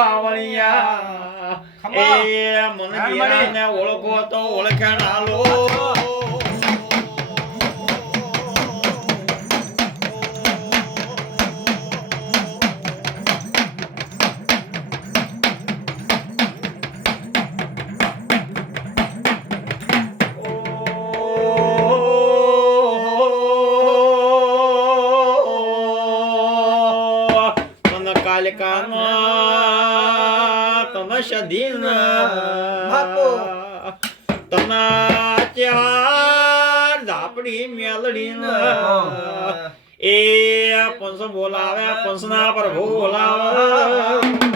તો પાવળિયા એ મન ઓળખો તો ઓળખાણ સધીન બાપુ. તન ચાર ઝાપડી મેલડી એ પંસ બોલાવે પંસના પ્રભુ બોલાવે.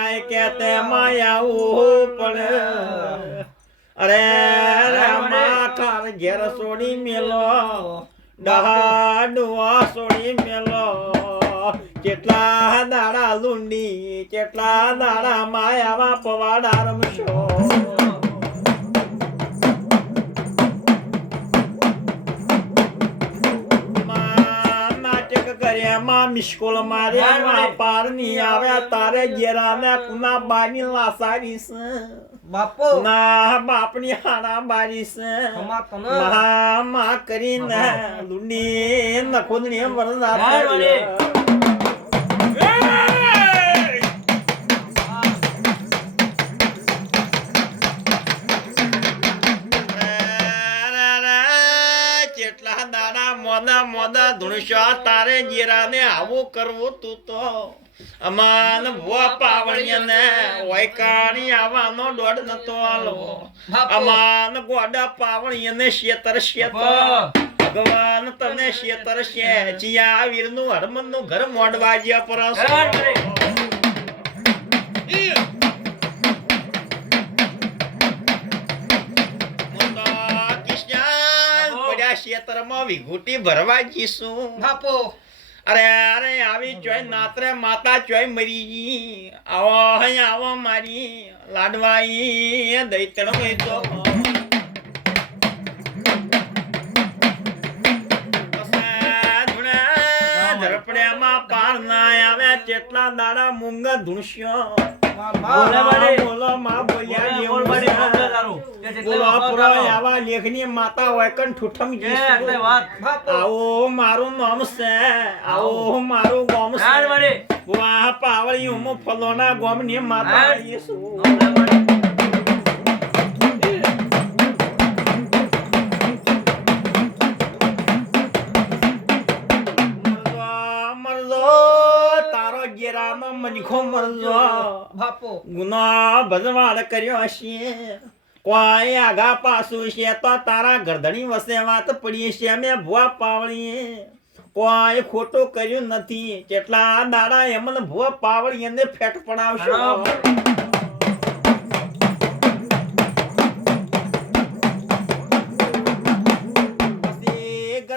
માયા કેતે માયા પડે અરે રે માથાર ઘેર સોડી મેલો. ડહાડવા સોડી મેલો. કેટલા દાડા લુંડી, કેટલા દાડા માયાવા પવાડા રમશો. માં મિસ્કોલ માર્યા માં પારની આવ્યા તારે ઘેરાને પુના બાની લાસારીસ બાપો. ના બાપની હાડા બારીસ મહા મા કરીને લુંડી નખોદણી વરદા મોદા મોદા ધૂણશા તારે જીરાને આવું કરવું તું તો. અમાન ભુવા પાવણિયાને વૈકાણી આવવાનો દોડ નતો આલવો. અમાન ગોડા પાવણિયાને શેતર શેતર ભગવાન તને શેતર છે જીયા વીરનું હરમનનું ઘર મોડવા જ્યા પરસો. ક્ષેત્રમાં વિઘૂટી ભરવા જઈશું. બાપો. અરે અરે આવી ચોય નાત્રે માતા ચોય મરી ગઈ. આવો અહીં આવો મારી લાડવાઈ દૈતણ હોય તો. ઝરપડ્યામાં પાર ના આવે કેટલા દાડા મૂંગા ધૂણશ્યો બોલે વળી. બોલો માં બોલ્યા જેવું બોલ વળી, છે. બોલ તારું. બોલો વખત આવા લેખની માતા હોય કન ઠુઠમ એ એટલે વાત. આવો મારું નામ છે આવો મારું ગામ છે વાહ પાવળી હું ફલોના ગામની માતા હાલ. બોલે વળી. બાપુ. ગુનો ભજવાળ કર્યો છે. કોઈ આગા પાછું છે તો તારા ગરદણી વસે વાત પડી છે. અમે ભુવા પાવળીએ. કોઈ ખોટું કર્યું નથી. કેટલા દાડા એમને ભુવા પાવળી એને ફેટ પડાવશો.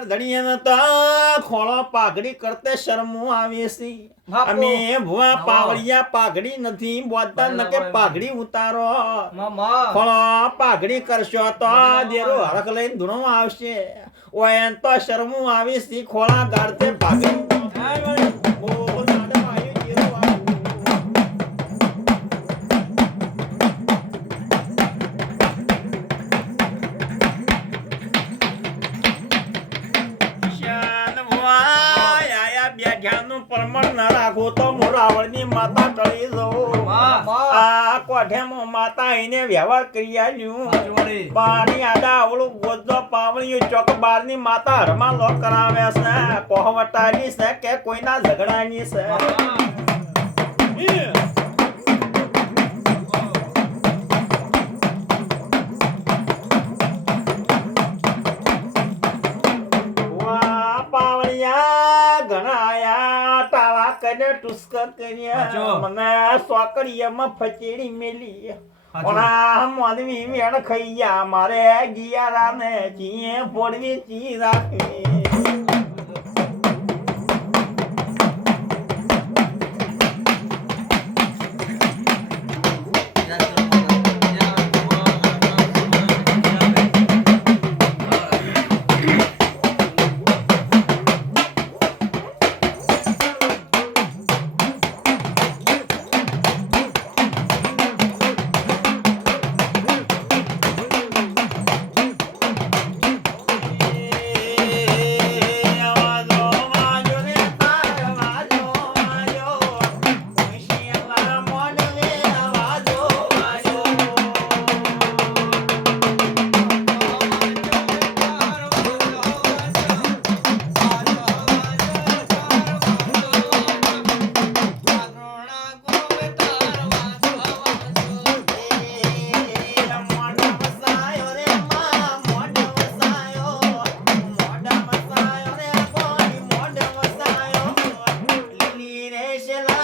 બરાબર. તો ખોળો પાઘડી કરતે શરમું આવે છે. અમે ભુવા પાવળિયા પાઘડી નથી બોલતા ન નકે પાઘડી ઉતારો. ખોળો પાઘડી કરશો તો દેરો હરખ લઈને ધૂણો આવશે. ઓય તો શરમું આવી સી ખોળા ગાળતે ભાગી. બેઠાનું પ્રમાણ ના રાખો તો મોરાવળની માતા ટળી જવું. આ કોઠેમાં માતા એને વ્યવહાર કરી આલ્યું. પાણી આડા આવડું ગોજો પાવળિયું ચોક બારની માતા હરમાં લો કરાવે છે. કોહવટાની છે કે કોઈના ઝઘડાની છે. ઘણા કરીને ટુસ્ક કર્યા. મને સોકડીયામાં ફચેડી મેલી. ઓના માનવી મેણ ખાઈ ગયા મારે ગિયારા ને ચીએ ફોડવી ચી રાખવી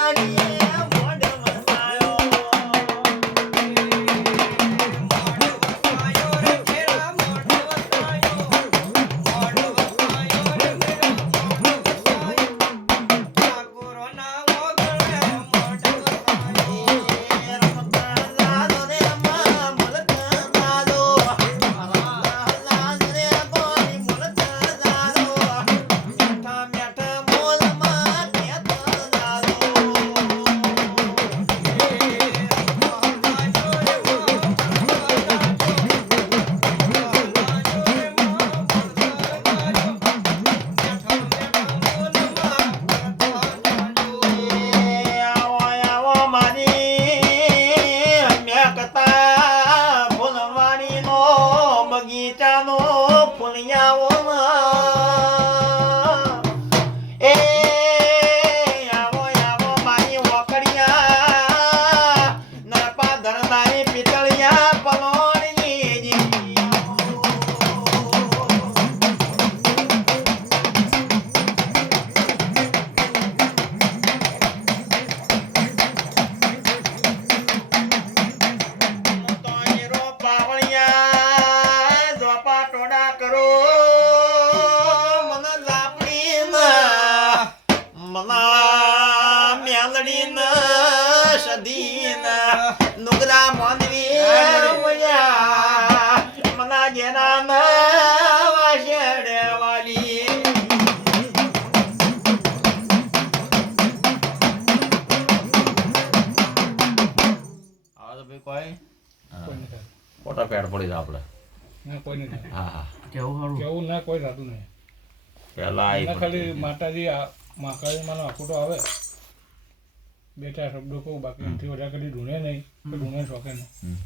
ಮಾಡಿಯೇ થાય. પેડ પડી જાય આપણે. ના કોઈ નહીં થાય. હા હા. કેવું ના કોઈ થતું નહીં. પેલા આવી ખાલી માતાજી આ મહાકાળીમાંનો આખુટો આવે. બે ચાર શબ્દો કહું બાકી એનાથી વધારે કદી ઢૂંઢે નહીં કે ઢૂંઢે શોખે નહીં.